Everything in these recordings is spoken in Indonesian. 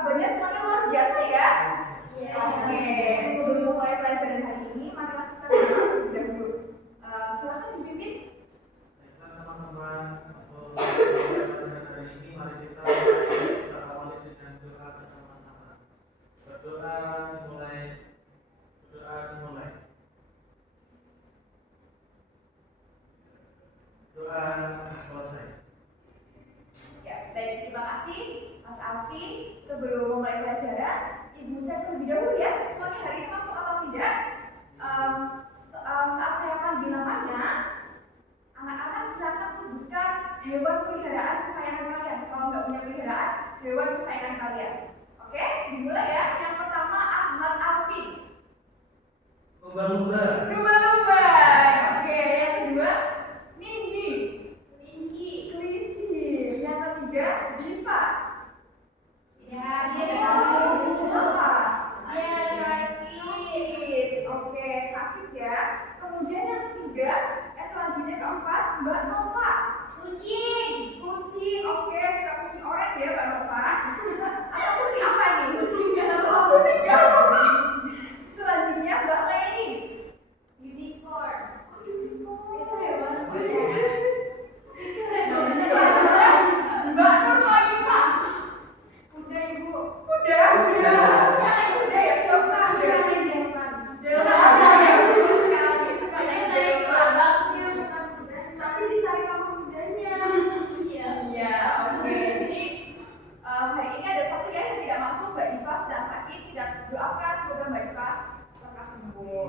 Kabarnya semuanya luar biasa ya? Iya. Oke, sebelum mulai pelajaran hari ini, marilah kita terlebih dahulu. Silakan dipimpin. Baiklah teman-teman, untuk pelajaran hari ini mari kita awali dengan doa bersama-sama. Berdoa dimulai. Doa selesai. Ya, baik, terima kasih Mas Alfi. Sebelum mulai pelajaran, Ibu cek terlebih dahulu ya, semuanya hari ini masuk atau tidak. Saat saya panggil namanya, anak-anak silakan sebutkan hewan peliharaan kesayangan kalian. Kalau nggak punya peliharaan, hewan kesayangan kalian. Oke, dimulai ya. Yang pertama Ahmad Alfi. Lumba-lumba. Lumba-lumba. Oke, yang kedua Nindi. Kelinci. Yang ketiga Diva. Ya, Dia dia tahu apa? Dia sakit. Oke, sakit ya. Kemudian yang ketiga, selanjutnya keempat Mbak Nova. Kucing. Kucing. Oke, suka kucing oranye ya Mbak Nova. Atau kucing apa nih? Kucing galon. Kucing galon. Selanjutnya Mbak Leni. Unicorn. Itu hewan. Itu hewan. Selanjutnya Mbak Nurhoifah. Kuda Ibu. Kuda. Sekarang kuda ya, suka kuda. Betul sekali, suka kuda. Tapi ditarik sama kudanya. Iya, oke. Jadi hari ini ada satu ya yang tidak masuk, Mbak Diva sedang sakit. Tidak doakan semoga Mbak Diva lekas sembuh.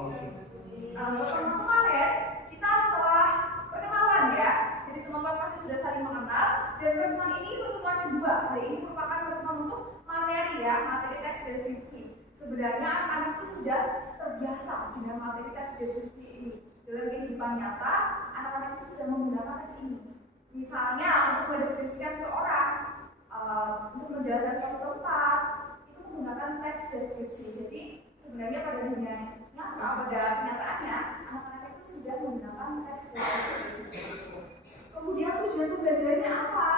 Pertemuan kemarin kita telah perkenalan ya. Jadi teman-teman pasti sudah saling mengenal. Dan pertemuan ini pertemuan kedua. Hari ini merupakan pertemuan untuk materi ya, materi teks deskripsi. Sebenarnya anak-anak itu sudah terbiasa dengan materi teks deskripsi ini. Dalam kehidupan nyata, anak-anak itu sudah menggunakan teks ini. Misalnya untuk mendeskripsikan seseorang, untuk menjelaskan suatu tempat, itu menggunakan teks deskripsi. Jadi sebenarnya pada dunia nyata, pada kenyataannya, anak-anak itu sudah menggunakan teks deskripsi. Kemudian tujuan pembelajarannya apa?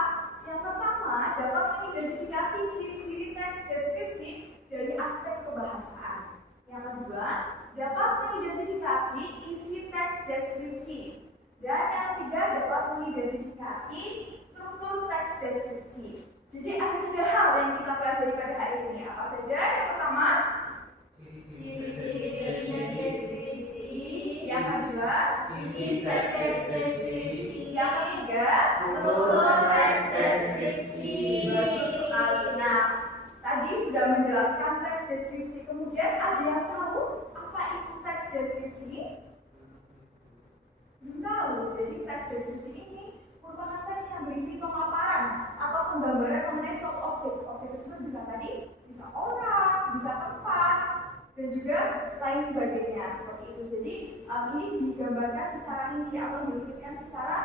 Yang pertama, dapat mengidentifikasi ciri-ciri teks deskripsi dari aspek kebahasaan. Yang kedua, dapat mengidentifikasi isi teks deskripsi. Dan yang ketiga, dapat mengidentifikasi struktur teks deskripsi. Jadi ada 3 hal yang kita pelajari pada hari ini. Apa saja? Yang pertama, Ciri-ciri deskripsi. yang kedua, Isi teks deskripsi. yang ketiga, Struktur teks deskripsi. Betul sekali. Nah, tadi sudah menjelaskan teks deskripsi. Kemudian ada yang tahu apa itu teks deskripsi? Belum tahu. Jadi teks deskripsi ini merupakan teks yang berisi pemaparan atau penggambaran mengenai suatu objek. Objek tersebut bisa bisa orang, bisa tempat, dan juga lain sebagainya seperti itu. Jadi ini digambarkan secara rinci atau dilukiskan secara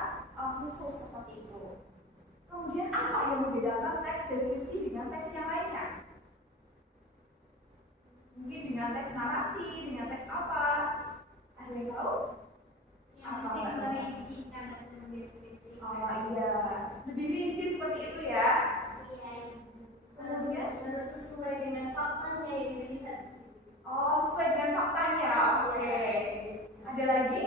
khusus seperti itu. Kemudian apa yang membedakan teks deskripsi dengan teks yang lainnya? Mungkin dengan teks narasi, dengan teks apa? Ada yang tahu? Yang penting merincikan dan mendeskripsikan. Oh iya, lebih rinci seperti itu ya. Kemudian harus sesuai dengan faktanya yang dilihat. oh, sesuai dengan faktanya. Oke. Ada lagi?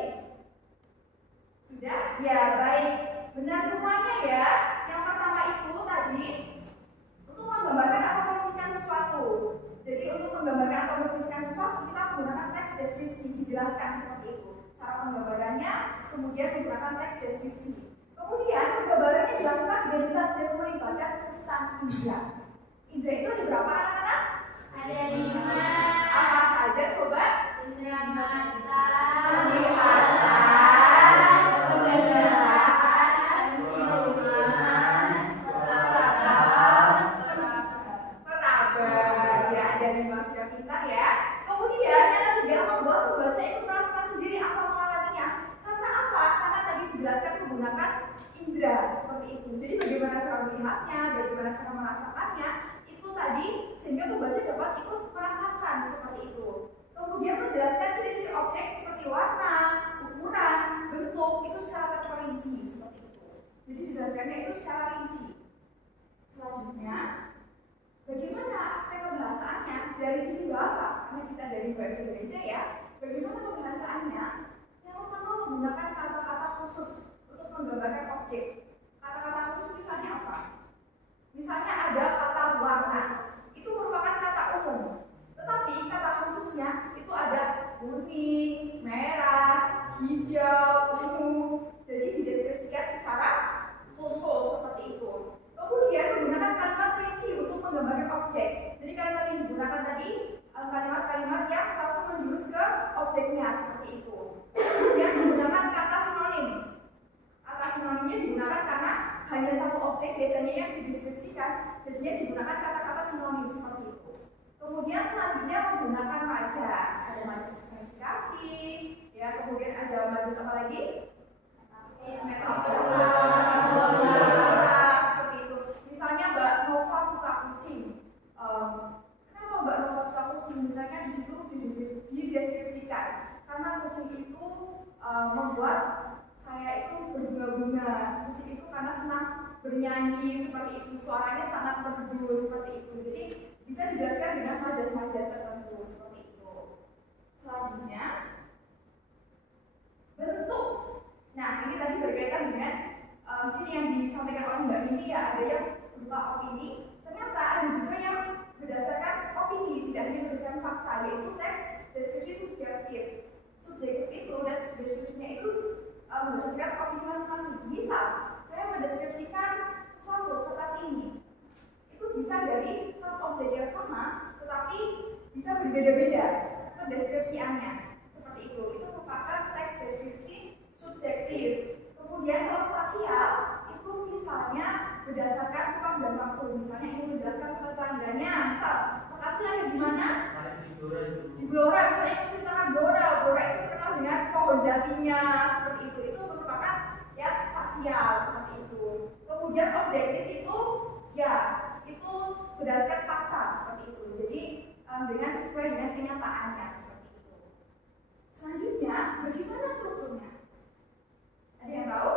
Sudah? Ya, baik. Benar semuanya ya. Yang pertama itu tadi untuk menggambarkan atau menuliskan sesuatu. Jadi untuk menggambarkan atau menuliskan sesuatu kita menggunakan teks deskripsi, dijelaskan seperti itu. Cara penggambarannya, kemudian menggunakan teks deskripsi. Kemudian penggambarannya dilakukan dengan jelas dan melibatkan kesan indera. Indera itu ada berapa anak-anak? Ada 5. Apa saja coba? Indra mata, Penglihatan, pendengaran, penciuman, perasaan, peraba. Ya, ada 5 sudah pintar ya. Kemudian yang ketiga membuat pembaca itu merasakan sendiri apa mengalaminya. Karena apa? Karena tadi dijelaskan menggunakan indera seperti itu. Jadi bagaimana cara melihatnya, bagaimana cara merasakannya, itu tadi sehingga pembaca dapat ikut merasakan seperti itu. Kemudian menjelaskan ciri-ciri objek seperti warna, ukuran, bentuk itu secara terperinci seperti itu. Jadi dijelaskannya itu secara rinci. Selanjutnya, bagaimana bahasa, karena kita dari bahasa Indonesia ya. Bagaimana pembahasannya? Yang pertama menggunakan kata-kata khusus untuk menggambarkan objek. Kata-kata khusus misalnya apa? Misalnya ada kata warna, itu merupakan kata umum. Tetapi kata khususnya itu ada kuning, merah, hijau, ungu. Jadi dideskripsikan secara khusus seperti itu. Kemudian menggunakan kalimat rinci untuk menggambarkan objek. Jadi kalimat yang digunakan tadi kalimat-kalimat yang langsung menjurus ke objeknya seperti itu. Kemudian menggunakan kata sinonim. Kata sinonimnya digunakan karena hanya satu objek biasanya yang dideskripsikan, jadinya digunakan kata-kata sinonim seperti itu. Kemudian selanjutnya menggunakan majas. Ada majas personifikasi, ya. Kemudian ada majas apa lagi? Metafora. Seperti itu. Misalnya Mbak Nova suka kucing. Kenapa Mbak Nova suka kucing? Misalnya di situ dideskripsikan karena kucing itu membuat saya itu berbunga-bunga. Kucing itu karena senang bernyanyi seperti itu, suaranya sangat merdu seperti itu. Jadi bisa dijelaskan dengan majas-majas tertentu seperti itu. Selanjutnya bentuk. Nah, ini tadi berkaitan dengan ciri yang disampaikan oleh Mbak Mini ya, ada yang berupa opini. Ternyata ada juga yang berdasarkan opini, tidak hanya berdasarkan fakta, yaitu teks deskripsi subjektif. Subjektif itu deskripsinya itu berdasarkan opini masing-masing. Misal, saya mendeskripsikan sesuatu kertas ini, itu bisa dari satu objek yang sama, tetapi bisa berbeda-beda pendeskripsiannya. Seperti itu merupakan teks deskripsi subjektif. Kemudian kalau spasial itu misalnya berdasarkan ruang dan waktu. Misalnya ini menjelaskan kelahirannya. Misal, Mas Afri lahir di mana? Di Blora. Misalnya menceritakan Blora. Blora itu terkenal dengan pohon jatinya. Seperti itu. Itu merupakan ya spasial seperti itu. Kemudian objektif itu ya itu berdasarkan fakta seperti itu. Jadi dengan sesuai dengan kenyataannya seperti itu. Selanjutnya, bagaimana strukturnya? Ada yang tahu?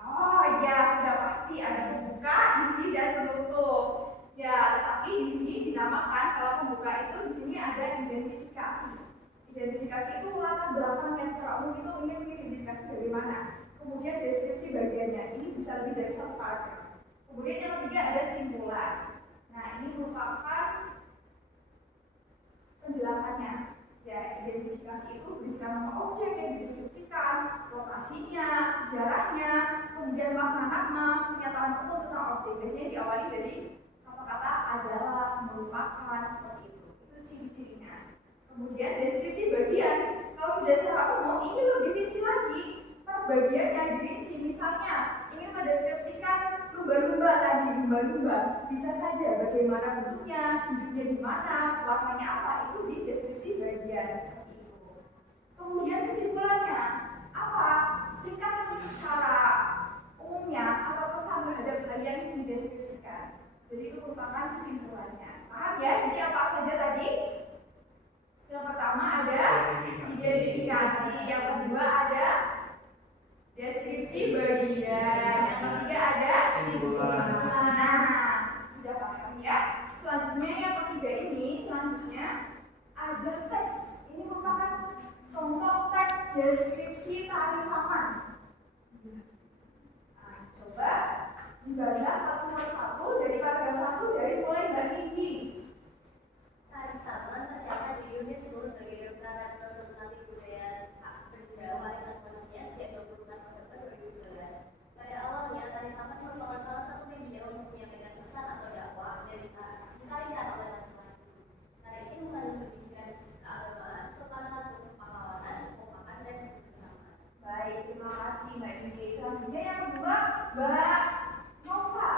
Oh iya, sudah pasti ada pembuka, isi, dan penutup. Ya, tetapi di sini dinamakan kalau pembuka itu di sini ada identifikasi. Identifikasi itu latar belakangnya secara umum itu ingin mengidentifikasi bagaimana. Kemudian deskripsi bagiannya, ini bisa lebih dari satu paragraf. Kemudian yang ketiga ada simpulan. Nah, ini merupakan penjelasannya. Ya, identifikasi itu berisikan nama objek yang dideskripsikan, lokasinya, sejarahnya, kemudian makna-makna, pernyataan umum tentang objek. Biasanya diawali dari kata-kata adalah, merupakan, seperti itu. Itu ciri-cirinya. Kemudian deskripsi bagian. Kalau sudah secara umum, ini lebih rinci lagi. Per bagiannya dirinci. Misalnya, ingin mendeskripsikan lumba-lumba tadi, lumba-lumba. Bisa saja bagaimana bentuknya, hidupnya di mana, warnanya apa, itu di deskripsi bagian seperti itu. Kemudian kesimpulannya apa? Ringkasan secara umumnya atau pesan terhadap hal yang dideskripsikan. Jadi itu merupakan kesimpulannya. Paham ya? Jadi apa saja tadi? Yang pertama ada identifikasi, yang kedua ada deskripsi bagian, yang ketiga ada kesimpulan. Nah, sudah paham ya? Selanjutnya yang ketiga ini, selanjutnya ada teks. Ini merupakan contoh teks deskripsi tari saman. Nah, coba dibaca satu persatu dari paragraf 1 dari mulai Mbak Nindi. Tari saman tercatat di UNESCO sebagai daftar representasi budaya benda warisan manusia sejak 24 November 2011. Pada awalnya, tari saman merupakan salah satu media untuk menyampaikan pesan atau dakwah dan ditarikan oleh laki-laki. Tari ini mengandung pendidikan keagamaan, sopan santun, pahlawanan, kekompakan, dan kebersamaan. Baik, terima kasih Mbak Nindi. Selanjutnya yang kedua Mbak Nova.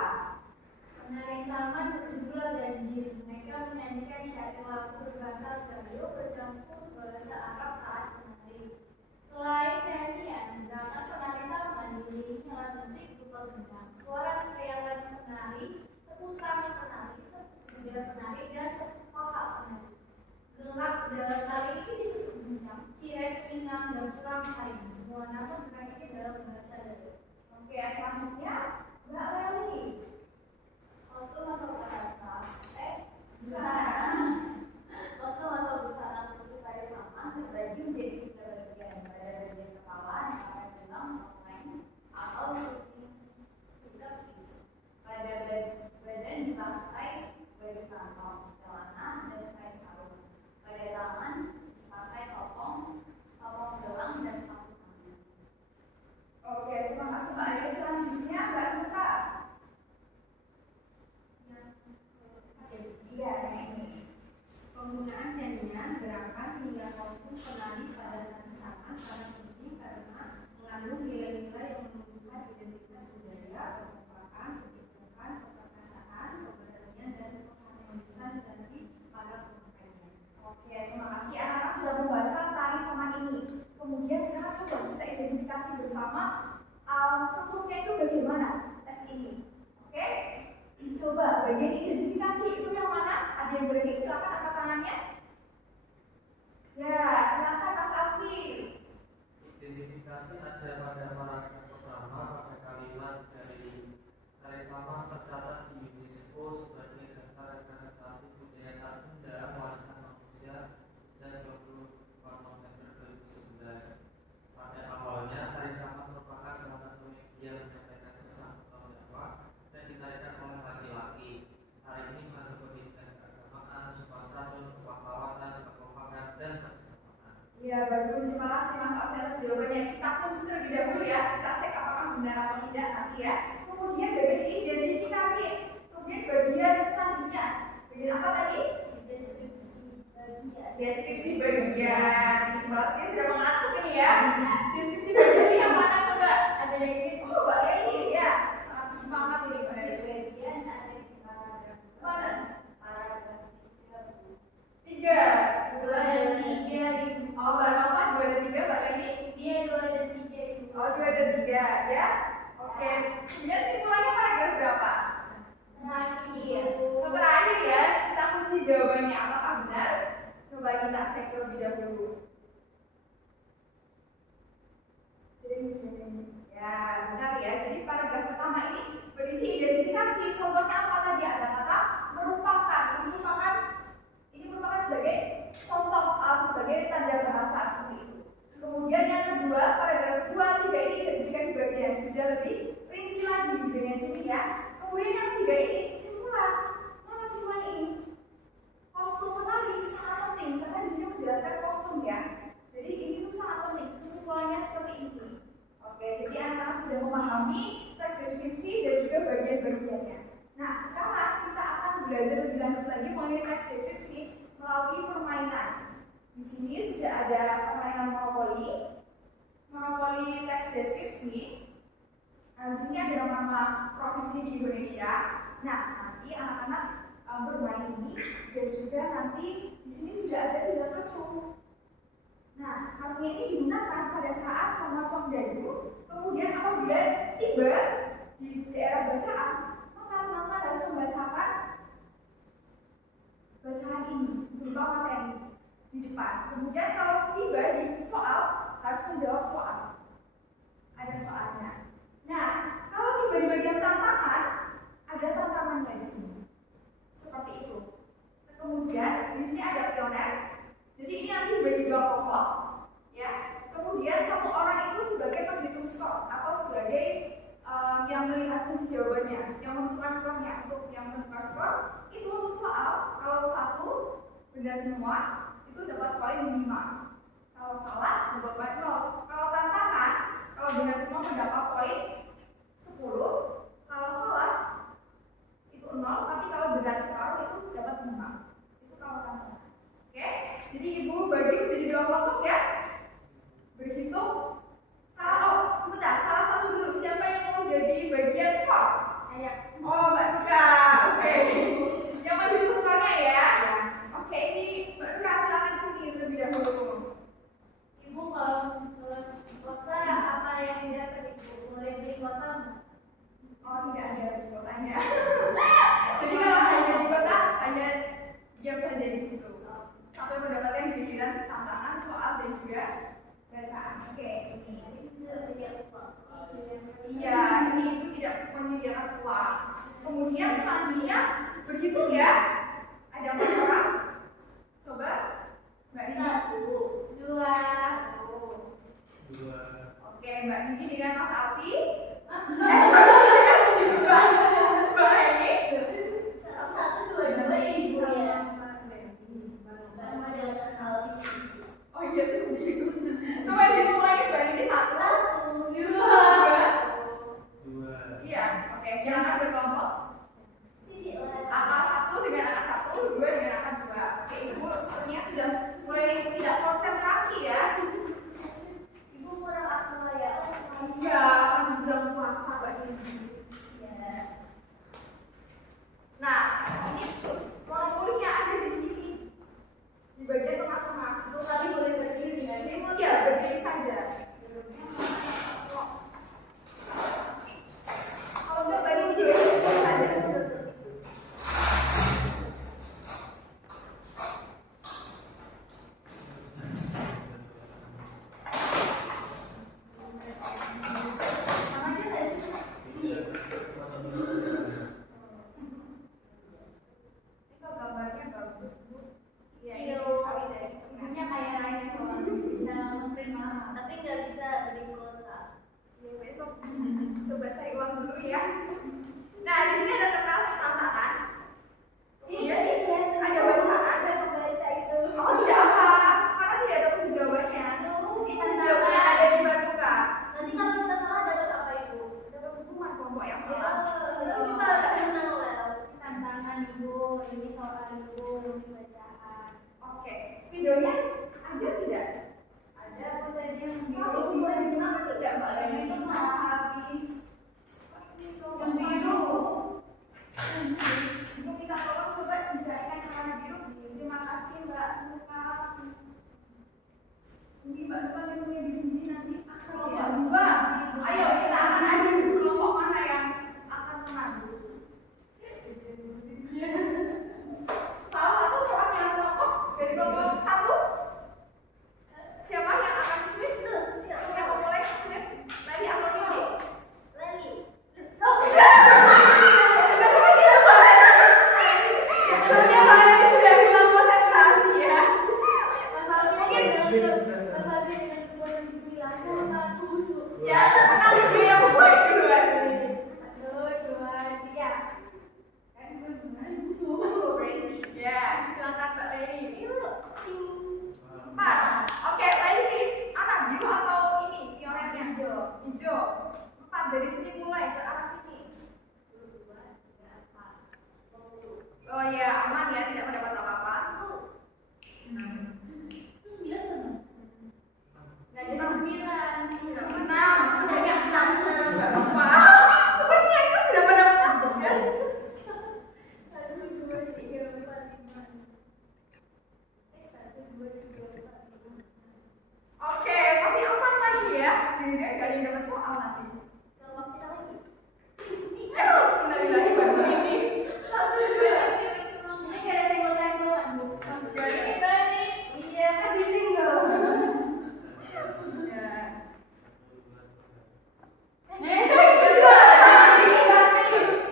Penari saman berjudul Ganjil. Mereka menyanyikan syair lagu berbahasa Gayo bercampur bahasa Arab saat menari. Selain nyanyian, gerakan penari saman diiringi alat musik berupa gendang, suara teriakan penari, tepuk tangan penari, tepuk dada penari, dan tepuk paha penari. Gerak dalam tari ini disebut guncang, kirek, pinggang, dan suram saing. Semua namun gerak ini dalam bahasa Gayo. Oke, selanjutnya Mbak Leli. Kostum atau bahasa Coba bagian identifikasi itu yang mana? Ada yang berani? Silakan angkat tangannya. Ya, silakan Mas Alfi. Identifikasi ada pada paragraf pertama pada kalimat dari Hari Saman tercatat di UNESCO sebagai daftar representatif budaya tak benda warisan manusia sejak 24 November 2011. Pada awalnya Hari Saman merupakan salah satu media menyampaikan pesan atau dakwah dan ditarikan oleh laki-laki. Hari ini mengandung pendidikan keagamaan, sopan santun, kepahlawanan, kekompakan dan kebersamaan. Ya, bagus. Terima kasih Mas Alfi atas jawabannya. Kita kunci terlebih dahulu ya. Kita cek apakah benar atau tidak nanti ya. Kemudian bagian identifikasi. Kemudian bagian selanjutnya. Bagian apa tadi? Deskripsi bagian. Simulasinya sudah mengantuk ini ya. Deskripsi bagian ini yang mana coba? Ada yang ingin? Oh, Mbak ini ya. Sangat semangat ini pada Bagian ada di paragraf mana? paragraf 3. 2 dan 3 Oh, Mbak Nova 2 dan 3, Mbak Leni? dia 2 dan 3 Oh, 2 dan 3 ya. Oke. Kemudian simpulannya paragraf berapa? terakhir. Terakhir ya, kita kunci jawabannya apakah benar. Coba kita cek terlebih dahulu. Ya, benar ya. Jadi paragraf pertama ini berisi identifikasi. Contohnya apa tadi? Ada kata merupakan. Ini merupakan sebagai contoh sebagai tanda bahasa seperti itu. Kemudian yang kedua, paragraf 2, 3 ini identifikasi bagian sudah lebih rinci lagi dengan sini ya. Kemudian yang ketiga ini simpulan. Mana simpulan ini? Kostum penari sangat penting karena di sini menjelaskan kostum ya. Jadi ini tuh sangat penting. Kesimpulannya seperti ini. Oke, jadi anak-anak sudah memahami teks deskripsi dan juga bagian-bagiannya. Nah, sekarang kita akan belajar lebih lanjut lagi mengenai teks deskripsi melalui permainan. Di sini sudah ada permainan monopoli teks deskripsi. Di sini ada nama provinsi di Indonesia. Nah, nanti anak-anak bermain ini dan juga nanti di sini sudah ada 3 kartu. Nah, kartunya ini digunakan pada saat memotong dadu. Kemudian apabila tiba di daerah bacaan, maka teman-teman harus membacakan bacaan ini berupa materi di depan. Kemudian kalau tiba di soal harus menjawab soal. Ada soalnya. Nah, kalau tiba di bagian tantangan, ada tantangannya di sini. Seperti itu. Kemudian di sini ada pioner. Jadi ini nanti dibagi 2 kelompok, ya. Kemudian 1 orang itu sebagai penghitung skor atau sebagai yang melihat kunci jawabannya, yang menentukan skornya. Untuk yang menentukan skor itu untuk soal, kalau 1 benar semua itu dapat poin 5. Kalau salah dapat poin 0. Kalau tantangan, kalau benar semua mendapat poin 10. Kalau salah itu 0, tapi kalau benar separuh itu dapat 5. Itu kalau tantangan. Oke, jadi ibu bagi menjadi 2 kelompok ya. Berhitung. Sebentar, salah satu dulu. Siapa yang mau jadi bagian skor? Saya. Oh, Mbak Duka. Oke. Yang mau hitung skornya ya. Oke, ini Mbak Duka silakan kesini terlebih dahulu. Ibu kalau di kota apa yang dapat ibu? Boleh beli kota nggak? Oh, tidak ada di kotanya. Jadi kalau hanya di kota, hanya diam saja di situ. Sampai mendapatkan giliran tantangan, soal dan juga bacaan. Oke, ini. Iya, ini ibu tidak menyediakan uang. Kemudian selanjutnya berhitung ya. Ada 4 orang. Coba, Mbak Dini. 1, 2. Oke, Mbak Dini dengan Mas Alfi. Baik. 1, 2 ini ibu ya. Oh iya seperti itu. Coba dihitung lagi Mbak Dini. 1, 2. Iya, oke. Yang akan berkelompok. Angka 1 dengan angka 1, 2 dengan angka 2. Oke, ibu sepertinya sudah mulai tidak konsentrasi ya. Ibu kurang akal ya. Iya, kan sudah puasa Mbak Dini. Nah, ini monopolnya ada di sini. Di bagian tengah-tengah. Ibu kali boleh berdiri ya. Iya, berdiri saja. Kalau enggak Mbak Dini juga berdiri saja. ini soal ilmu bacaan. Oke, videonya ada tidak? Ada aku tadi yang Kalau bisa gimana tidak Mbak Leni? itu sama habis. Yang biru. Ibu minta tolong coba dijadikan yang warna biru. Terima kasih Mbak Nuka. Ini Mbak Nuka minumnya di sini nanti kelompok dua. Ayo kita akan adu kelompok mana yang akan menang. Salah satu orang yang kelompok dari kelompok satu. Siapa yang akan switch? Yang memulai switch? Leni atau Nini? Leni. Sebelumnya Mbak Leni sudah bilang konsentrasi ya. Masalahnya dengan kekuatan bismillah aku busuk. Ya, menang video yang memulai duluan. 1, 2, 3. Kan gue mulai busuk. Ya, silakan Mbak Leni. 4. Oke, Leni pilih anak biru atau ini violetnya? Hijau. 4 dari sini mulai ke arah sini. Oh ya, aman ya, tidak mendapat apa-apa. Gak ada 9. 6, banyak 6 juga lupa. Sepertinya itu sudah pada mengantuk ya. 1, 2, 3, 4, 5. 1, 2, 3, 4, 5. Oke, masih aman lagi ya. Jadi gak ada yang dapat soal nanti. Kalau kita lagi. Ayo, kembali lagi baru ini. 1, 2, 3, ini gak ada senggol-senggolan, Bu. Jadi Kita ini. iya kan di single. Ya.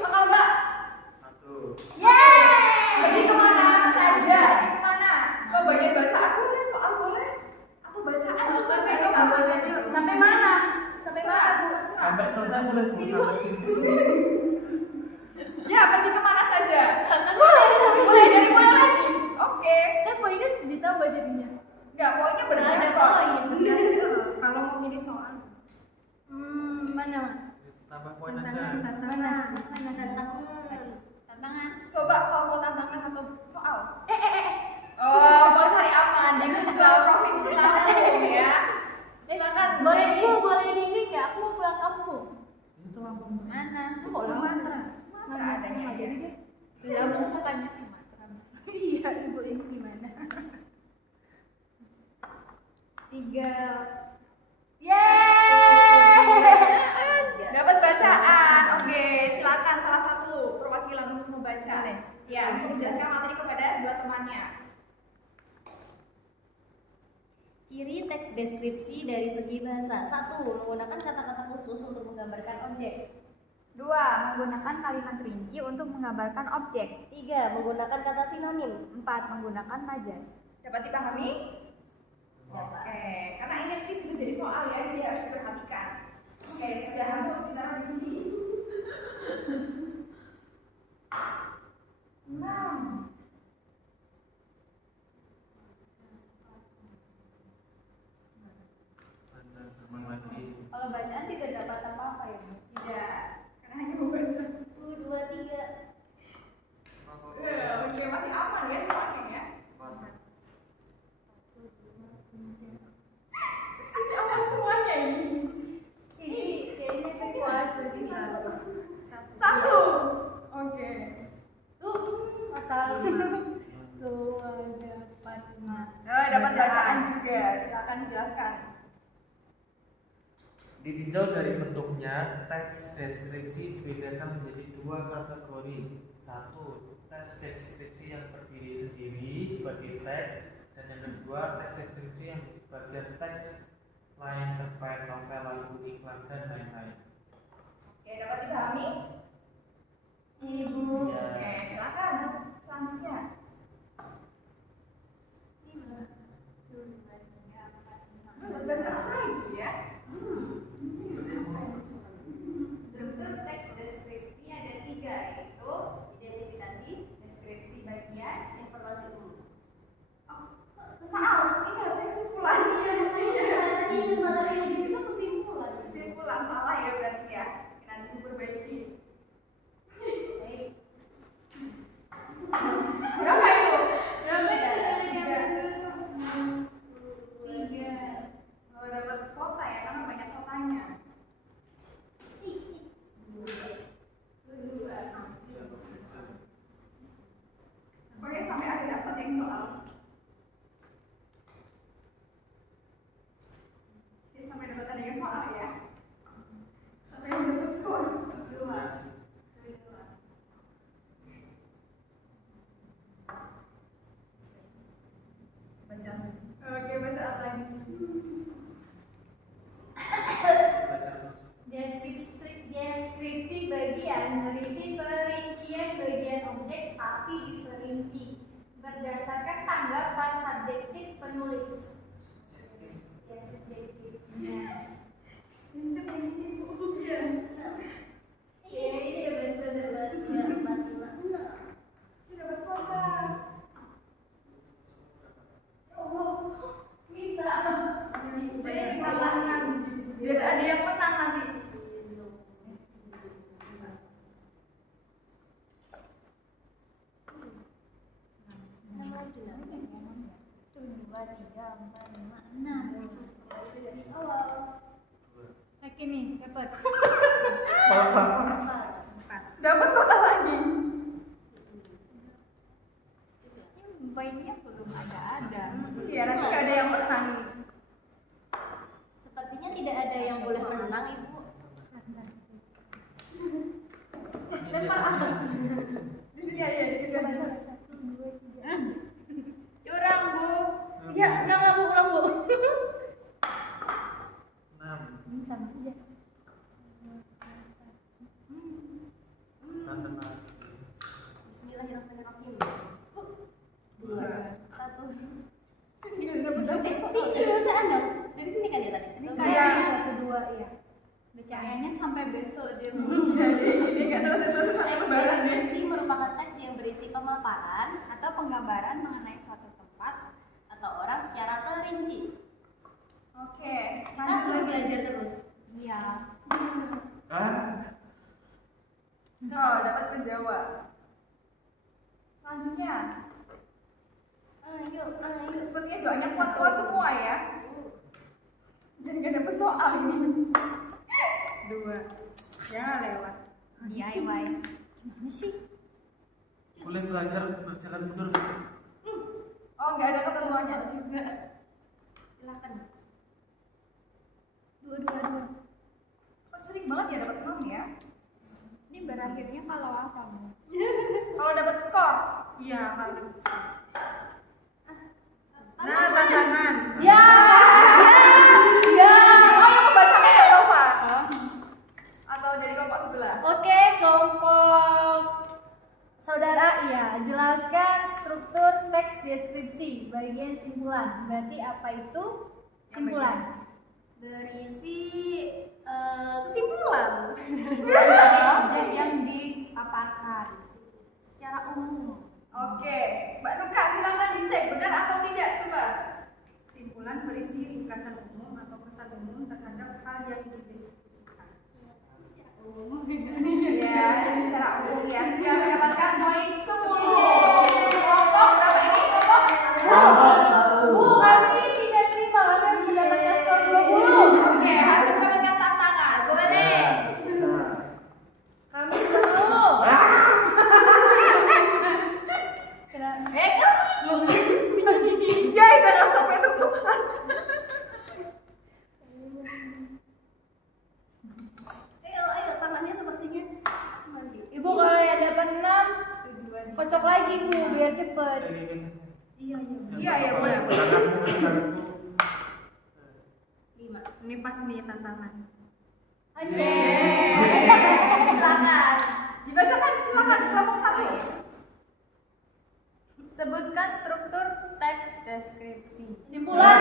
Bakal Mbak. Yeay! Pergi kemana saja? Pergi kemana? Ke bagian bacaan boleh, soal boleh, atau bacaan juga saya boleh. Sampai mana? Sampai mana, Bu? Sampai selesai boleh Bu, sampai itu. Ya, pergi kemana saja? Mulai dari mulai lagi. Oke. Kan poinnya ditambah jadinya. Enggak, poinnya berdasarkan soal. Kalau mau milih soal. Mana? Tambah poin aja. Mana tantangan? Coba kalau mau tantangan atau soal. Oh, mau cari aman di Google provinsi langsung ya. Silakan. Boleh ini nggak? Aku mau pulang kampung. Itu Lampung. Mana? Sumatera adanya ya. Lampung bukannya Sumatera. Iya, ibu ini gimana? 3. Yeay! Dapat bacaan. Oke, silakan salah satu perwakilan untuk membaca. Ya, untuk menjelaskan materi kepada dua temannya. Ciri teks deskripsi dari segi bahasa. 1. Menggunakan kata-kata khusus untuk menggambarkan objek. 2. Menggunakan kalimat rinci untuk menggambarkan objek. 3. Menggunakan kata sinonim. 4. Menggunakan majas. Dapat dipahami? Dapat. Oke, karena ini nanti bisa jadi soal ya, jadi harus diperhatikan. Oke, sudah hangus ditaruh di sini. 6. Teman lagi. Kalau bacaan tidak dapat apa-apa ya, Bu? Tidak, karena hanya membaca. 1, 2, 3. Oke, masih aman ya soalnya ya. Ini apa semuanya ini? Ini kayaknya evakuasi sih 1. 1. Oke. Masalah. Tuh ada 4, 5. Dapat bacaan juga. Silakan jelaskan. Ditinjau dari bentuknya, teks deskripsi dibedakan menjadi dua kategori. 1. Teks deskripsi yang berdiri sendiri sebagai teks, dan yang kedua teks deskripsi yang menjadi bagian teks lain cerpen, novel, lagu, iklan, dan lain-lain. Oke, dapat dipahami? Ibu. Ya. Oke, silakan. Selanjutnya. 3. Dapat bacaan lagi ya. Struktur teks deskripsi ada 3, yaitu identifikasi, deskripsi bagian, informasi umum. Soal, ini harusnya kesimpulan. Tadi materi yang di situ kesimpulan. Kesimpulan salah ya berarti ya. Nanti diperbaiki. tapi diperinci berdasarkan tanggapan subjektif penulis. Ya, subjektif. Iya, ini benar-benar Dapat kota. bisa. Jadi halangan. Biar ada yang menang nanti. Dua, tiga, empat, lima, enam. Oke nih, dapat. Dapat kota lagi. Poinnya belum ada. Iya, nanti nggak ada yang menang. Sepertinya tidak ada yang boleh menang, Ibu. Lempar atas. Di sini aja, di sini aja. Curang, Bu. Ya, nggak Bu, ulang Bu. 6. Sama aja. Tante Nati. Bismillahirrahmanirrahim. 2, 1. Iya, dapat dapat. Sini bacaan dong. Dari sini kan ya tadi. Ini Iya. kayaknya 1, 2 ya. Kayaknya sampai besok dia. Ini nggak selesai-selesai sampai Teks lebaran deh. deskripsi merupakan teks yang berisi pemaparan Atau penggambaran mengenai suatu tempat. atau orang secara terinci. Oke, Kita lanjut harus lagi. belajar terus. Iya. Oh, dapat ke Jawa. Selanjutnya, Ayo. sepertinya doanya kuat-kuat semua ya. Jadi nggak dapat soal ini. 2. Jangan lewat. DIY. Gimana sih? Boleh belajar berjalan mundur. Oh, nggak ada ketentuannya. Juga. Silakan. 2, 2, 2. Kok sering banget ya dapat 6 ya? Ini berakhirnya kalau apa, Bu? Kalau dapat skor. Iya, kalau dapat skor. Nah, tantangan. Ya. Ya, oh yang membaca nggak Nova? Oh. Atau dari kelompok sebelah? Oke, kelompok saudara, iya, jelaskan struktur teks deskripsi bagian simpulan. Berarti apa itu simpulan? Berisi kesimpulan. Objek yang dipaparkan secara umum. Oke, Mbak Nuka silakan dicek benar atau tidak coba. Simpulan berisi ringkasan umum atau kesan umum terhadap hal yang dideskripsikan. Ya, secara umum ya sudah mendapatkan poin 10. Kelompok berapa ini kelompok? Bu, kami tidak terima, kami harus mendapatkan skor 20. Oke, harus mendapatkan tantangan. Boleh. Bisa. Kami sudah mau. Guys, jangan sampai tentukan. Ayo, tangannya sepertinya. Ibu kalau yang dapat 6, kocok lagi Bu, biar cepet. Iya, boleh. Lima. Ini pas nih tantangan. Oke. Silakan. Dibacakan silakan kelompok 1. Sebutkan struktur teks deskripsi. Simpulan.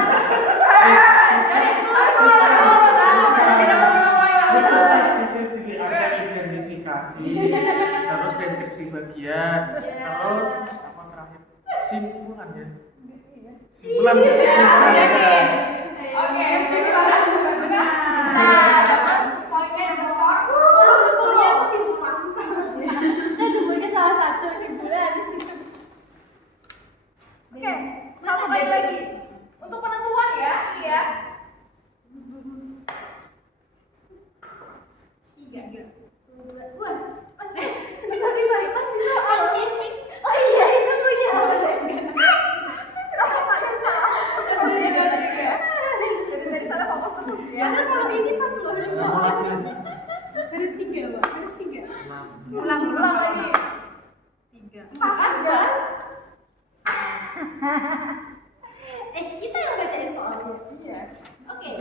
Struktur teks deskripsi ada identifikasi, terus deskripsi bagian, terus apa terakhir? Simpulan ya. Simpulan. Oke, gimana? Benar. Nah, dapat poinnya dapat skor 10. Nah, semuanya salah satu simpulan. Oke, satu kali lagi. Untuk penentuan ya, ini ya. 3. 2. Wah, pas. Sorry, pas di soal. Oh iya, itu tuh ya. Kenapa kalian salah fokus terus ya dari tadi ya? Dari salah fokus terus ya. Karena kalau ini pas loh. Harus 3, Pak. Harus 3. Ulang lagi. 3. Pas gas. Kita yang bacain soalnya. Iya. Oke.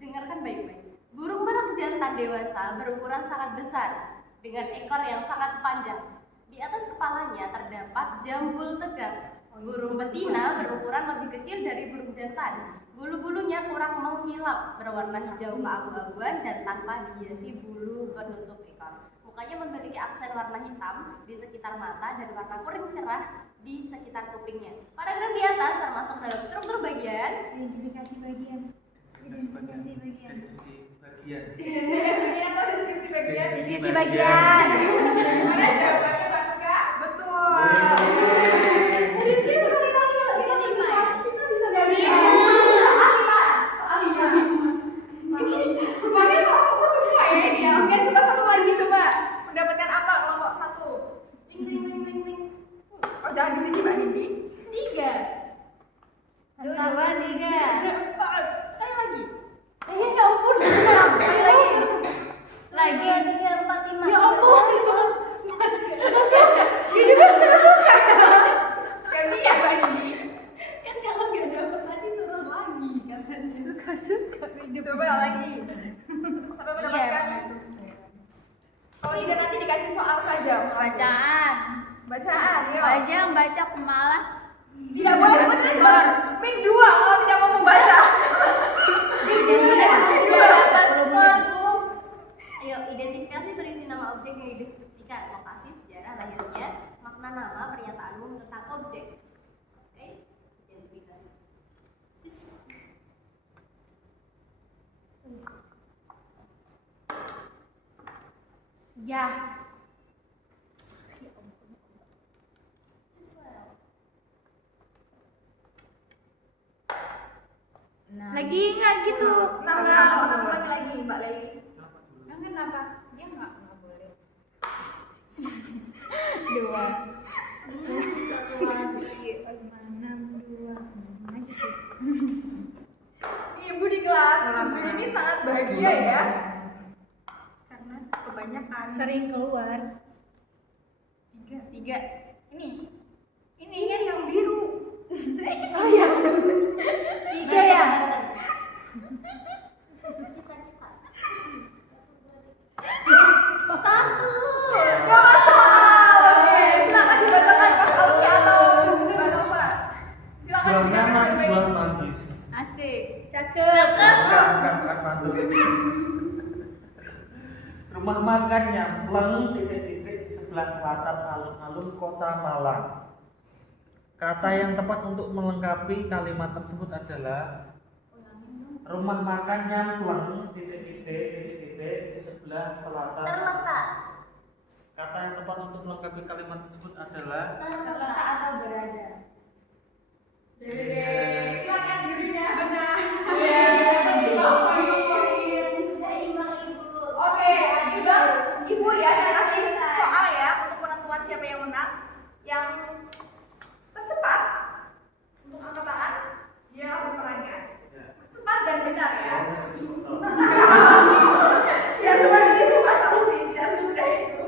Dengarkan baik-baik. Burung merak jantan dewasa berukuran sangat besar. dengan ekor yang sangat panjang. Di atas kepalanya terdapat jambul tegak. Burung betina berukuran lebih kecil dari burung jantan. Bulu-bulunya kurang mengkilap, berwarna hijau keabu-abuan dan tanpa dihiasi bulu penutup ekor. Mukanya memiliki aksen warna hitam di sekitar mata dan warna kuning cerah di sekitar kupingnya. Paragraf di atas termasuk dalam struktur bagian Identifikasi bagian. Identifikasi bagian. Deskripsi bagian. Deskripsi bagian atau deskripsi bagian? Deskripsi bagian. Mana jawabannya Mbak Tika? Betul. Deskripsi kali-kali kita bisa jadi soal lima. Semuanya soal fokus semua ya ini ya. Oke, coba satu lagi coba. Mendapatkan apa kelompok 1? wing wing wing wing wing. Oh, jangan di sini Mbak Nindi. 3 2 3 sekali lagi. Ya ampun, sekali lagi. Lagi 3 4 5. Ya ampun. Ini kan suka. Ganti ya Mbak Nindi. Kan kalau nggak dapat tadi suruh lagi katanya. Suka-suka hidup. Coba lagi. Sampai mendapatkan. Kalau tidak nanti dikasih soal saja. Bacaan. Bacaan, yuk. Aja yang baca pemalas. Tidak boleh sebentar. Min 2 kalau tidak mau membaca. Sudah dapat skor, Bu. Ayo, identifikasi berisi nama objek yang dideskripsikan, lokasi, sejarah lahirnya, makna nama, pernyataan umum tentang objek. Oke, identifikasi. Ya. Nah. Lagi nggak gitu. Ulang lagi Mbak Leli. Yang kenapa? Dia nggak boleh. 2 Satu lagi. 6 2 aja sih. Ibu di kelas 7 ini sangat bahagia ya. Karena kebanyakan. Sering keluar. 3 Ini kan yang biru. oh ya. 3 ya. Satu. Gak masalah. Oke, silakan dibacakan Mas Alfi atau Mbak Nova. Silakan Buahnya mas dibacakan. buah manggis. Asik. Cakep. Bukan manggis. Rumah makan Nyampleng titik-titik di sebelah selatan alun-alun Kota Malang. Kata yang tepat untuk melengkapi kalimat tersebut adalah rumah makan Nyampleng titik-titik di sebelah selatan. Terletak. Kata yang tepat untuk melengkapi kalimat tersebut adalah Terletak atau berada. DBD. Silakan jurinya. Benar. Sudah imbang, Ibu. Oke, juga Ibu ya yang kasih soal ya untuk penentuan siapa yang menang. Yang tercepat untuk angkatan dia berperannya cepat dan benar ya. Ya seperti itu Mas Alfi, tidak semudah itu.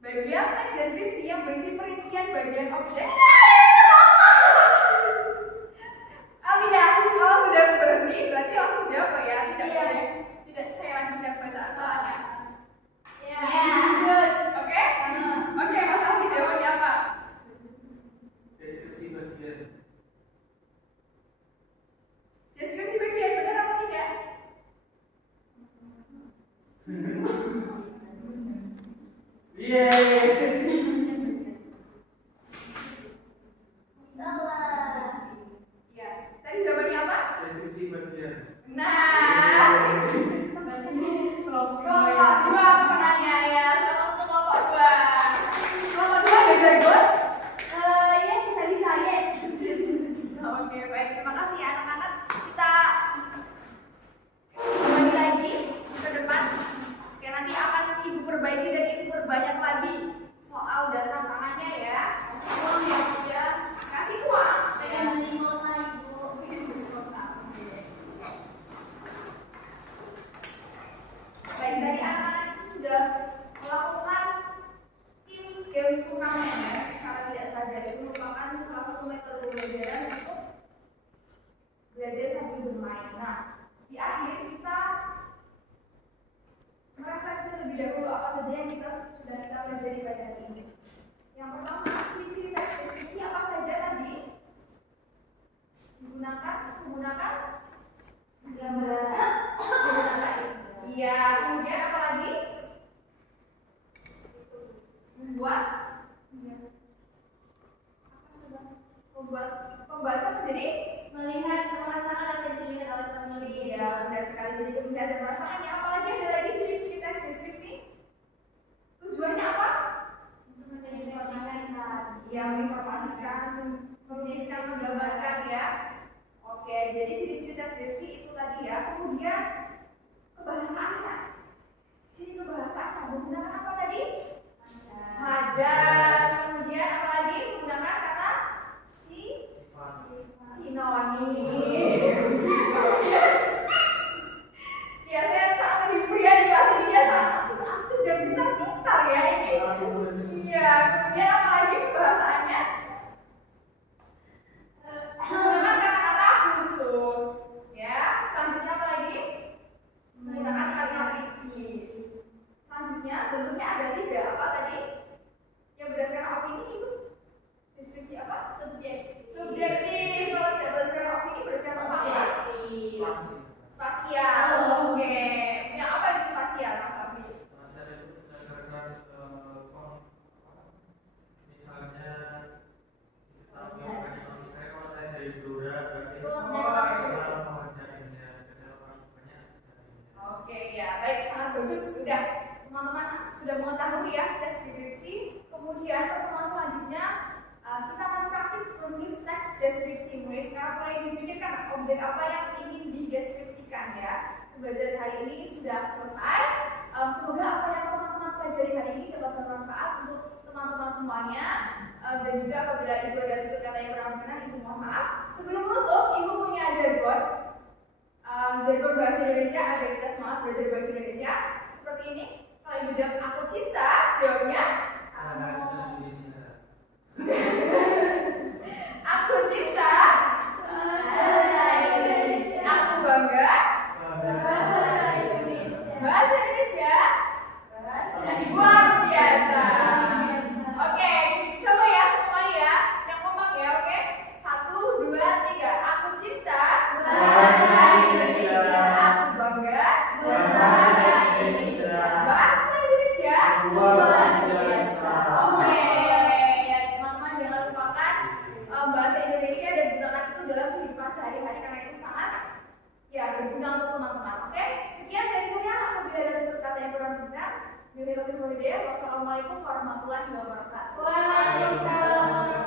Bagian teks deskripsi yang berisi perincian bagian objek. Tidak, kalau sudah berhenti berarti langsung jawab ya, tidak boleh. Tidak, saya lanjutkan bacaan soalnya. Ya. Oke? Oke, Mas Alfi jawabannya apa? deskripsi bagian. Deskripsi bagian benar atau tidak? Salah. Ya. Tadi jawabannya apa? Deskripsi bagian. Nah, kelompok 2 pemenangnya ya. Selamat untuk kelompok 2. Kelompok 2 ada jago? Yes, kita bisa, yes. Oke, baik. Terima kasih ya anak-anak. Kita kembali lagi ke depan. Oke, nanti akan Ibu perbaiki dan Ibu perbanyak lagi Oke ya, baik, sangat bagus. Sudah teman-teman sudah mengetahui ya deskripsi. Kemudian pertemuan selanjutnya kita akan praktik menulis teks deskripsi. Mulai dipikirkan objek apa yang ingin dideskripsikan ya. Pembelajaran hari ini sudah selesai. Semoga apa yang teman-teman pelajari hari ini dapat bermanfaat untuk teman-teman semuanya. Dan juga apabila ibu ada tutur kata yang kurang berkenan, ibu mohon maaf. Sebelum menutup, ibu punya jargon bahasa Indonesia agar kita semangat belajar bahasa Indonesia. Seperti ini. Kalau ibu jawab aku cinta, jawabnya Bahasa Indonesia. aku cinta bahasa Indonesia. Aku bangga Bahasa bahasa Indonesia. Luar biasa. Oke, coba ya semuanya ya, yang kompak ya, oke? 1, 2, 3. Aku cinta Bahasa Indonesia. Aku bangga Bahasa Indonesia. bahasa Indonesia. Luar biasa. Oke, ya teman-teman jangan lupakan bahasa Indonesia dan gunakan itu dalam kehidupan sehari-hari karena itu sangat ya berguna untuk teman-teman. Oke, sekian dari saya. Apabila ada tutur kata yang kurang berkenan, wassalamualaikum warahmatullahi wabarakatuh. Waalaikumsalam.